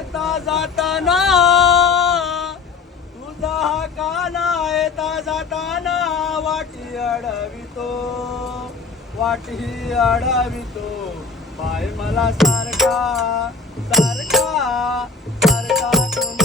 येता जाताना तुझा हा काना येता जाताना वाटी अडवितो पाय मला सारखा सारखा सारखा